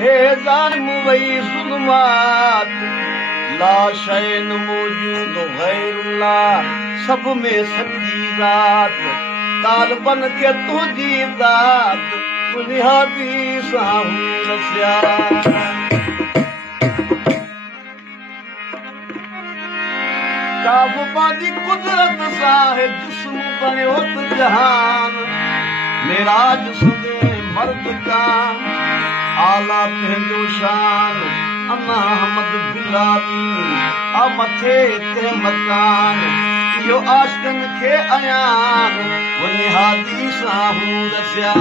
हे ज़ालिम वई ज़ुल्मात ला शैन मौजूद गैरुल्लाह सब में सच्ची ज़ात तालिबन खे तुंहिंजी ज़ात बुनियादी सां रसिया काब पंहिंजी कुदरत सां जिस्म बणियो त जहान मेराज सुदे मर्द का आला तुंहिंजो शान अना हमद बिलामी आ मथे ते मकान इहो आशिकनि खे अयान बुनियादी सां रसिया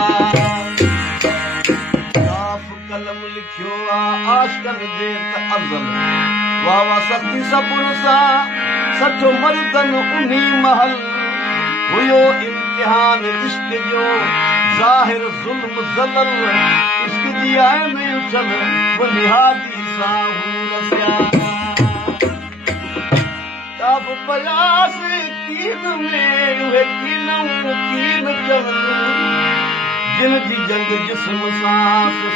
काफ कलम लिखियो आहे आशिकनि जे त अज़ल वाह वाह सख़्ती सबुर सां सठ मर्दन उन्ही महल हुयो इम्तिहान इश्क जो ज़ाहिर ज़ुल्म ज़लल इश्क जी आइन उछल बुनियादी सां रसिया काब पयास कीन में उहे कीनऊं कीन चवनि जिन जी जंग जिस्म सां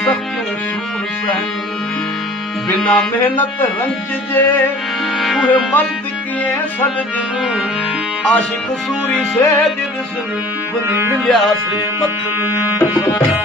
सख़्तियूं सूर सहनि बिना मेहनत रंज जे उहे मर्द कीअं सॾजनि आशिक सूरी से ॾिसनि बुनी मिलिया से मत